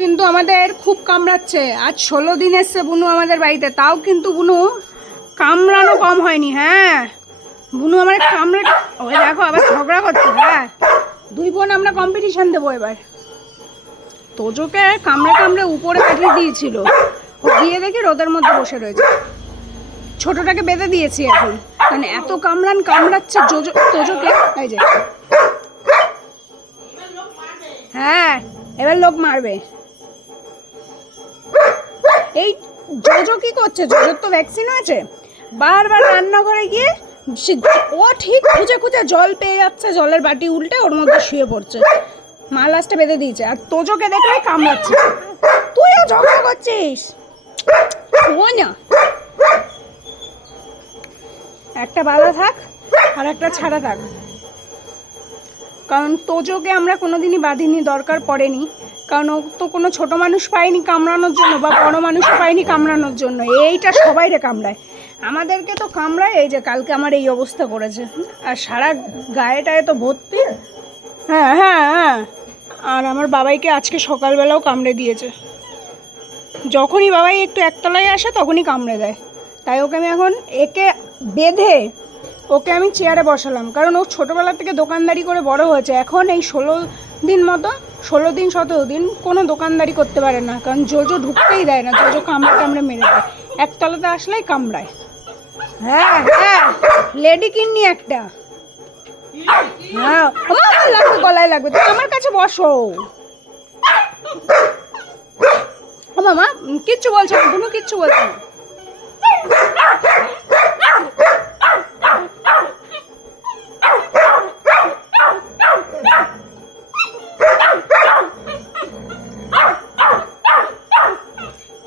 কিন্তু আমাদের খুব কামড়াচ্ছে। আজ 16 দিন এসছে বুনু আমাদের বাড়িতে, তাও কিন্তু বুনু কামড়ানো কম হয়নি। হ্যাঁ, বুনু আমার কামড়ে, ওই দেখো আবার ঝগড়া করছে। হ্যাঁ, দুই বোন আমরা কম্পিটিশন দেবো এবার। তোজোকে কামড়ে কামড়ে উপরে পাঠিয়ে দিয়েছিল, ও গিয়ে দেখি রোদের মধ্যে বসে রয়েছে। ছোটটাকে বেঁধে দিয়েছি এখন, কারণ এত কামড়াচ্ছে তোজোকে। এই যে, হ্যাঁ এবার লোক মারবে। এই জোজো কি করছে? জোজোর তো ভ্যাকসিন হয়েছে, বারবার রান্নাঘরে গিয়ে ও ঠিক খুঁজে খুঁজে জল পেয়ে যাচ্ছে, জলের বাটি উল্টে ওর মধ্যে শুয়ে পড়ছে। মা লাস্টে বেঁধে দিয়েছে, আর তোজোকে দেখলে কামড়াচ্ছে। তুইও ঝগড়া করছিস? ও না, একটা বাধা থাক আর একটা ছাড়া থাক, কারণ তোজোকে আমরা কোনোদিনই বাঁধিনি, দরকার পড়েনি। কারণ ও তো কোনো ছোট মানুষ পায়নি কামড়ানোর জন্য, বা বড় মানুষও পায়নি কামড়ানোর জন্য। এইটা সবাইরে কামড়ায়, আমাদেরকে তো কামড়ায়। এই যে কালকে আমার এই অবস্থা করেছে, আর সারা গায়েটায় তো ভর্তি। হ্যাঁ হ্যাঁ হ্যাঁ, আর আমার বাবাইকে আজকে সকালবেলাও কামড়ে দিয়েছে। যখনই বাবাই একটু একতলায় আসে তখনই কামড়ে দেয়। তাই ওকে আমি এখন একে বেঁধে ওকে আমি চেয়ারে বসালাম, কারণ ও ছোটোবেলা থেকে দোকানদারি করে বড় হয়েছে। এখন এই 16 দিন মতো, 16 দিন 17 দিন কোনো দোকানদারি করতে পারে না, কারণ জোজো ঢুকতেই দেয় না। জোজো কামড়ে কামড়ে মেরে দেয়, একতলাতে আসলেই কামড়ায়। হ্যাঁ হ্যাঁ, লেডি কিন্নি একটা। হ্যাঁ আমার লাগবে, গলায় লাগবে, তুমি আমার কাছে বসো। ও মামা কিচ্ছু বলছে না, কোনো কিচ্ছু বলছে না।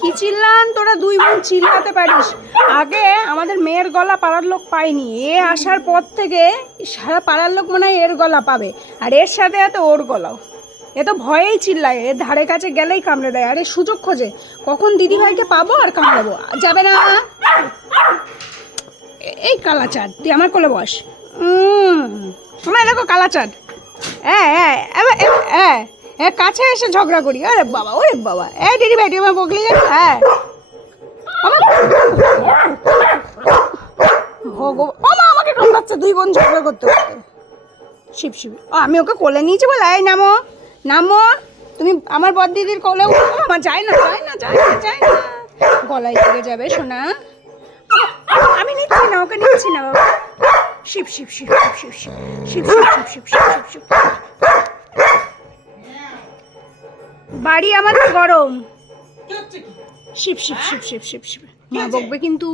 কি চিল্লান তোরা দুই বোন, চিল্লাতে পারিস? আগে আমাদের মেয়ের গলা পাড়ার লোক পায়নি, এ আসার পর থেকে সারা পাড়ার লোক মনে হয় এর গলা পাবে, আর এর সাথে সাথে ওর গলাও। এ তো ভয়েই চিল্লায়, এর ধারে কাছে গেলেই কামড়ে দেয়, আরে সুযোগ খোঁজে কখন দিদিভাইকে পাবো আর কামড়াবো। যাবে না। এই কালাচাঁদ, তুই আমার কোলে বস। শোনা দেখো কালাচাঁদ, হ্যাঁ হ্যাঁ হ্যাঁ হ্যাঁ, কাছে এসে ঝগড়া করি। আরে বাবা, ওরে বাবা, এই দিদি ভাই তুই আমার বকলি যাবি? হ্যাঁ ও মা আমাকে কামড়াচ্ছে, দুই বোন ঝগড়া করতে করতে। শিব শিব, ও আমি ওকে কোলে নিয়েছি বলে, এই নামো নামো, তুমি আমার বর দিদির কোলে উঠো। আমার যায় না যায় না যায় না যায় না, গলায় লেগে যাবে সোনা। আমি নিচ্ছি না, ওকে নিচ্ছি না বাবা। শিব শিব শিব শিব শিব শিব শিব শিব শিব শিব শিব শিব। বাড়ি আমাদের গরম। শিব শিব শিব শিব শিব শিব, মা বকবে কিন্তু।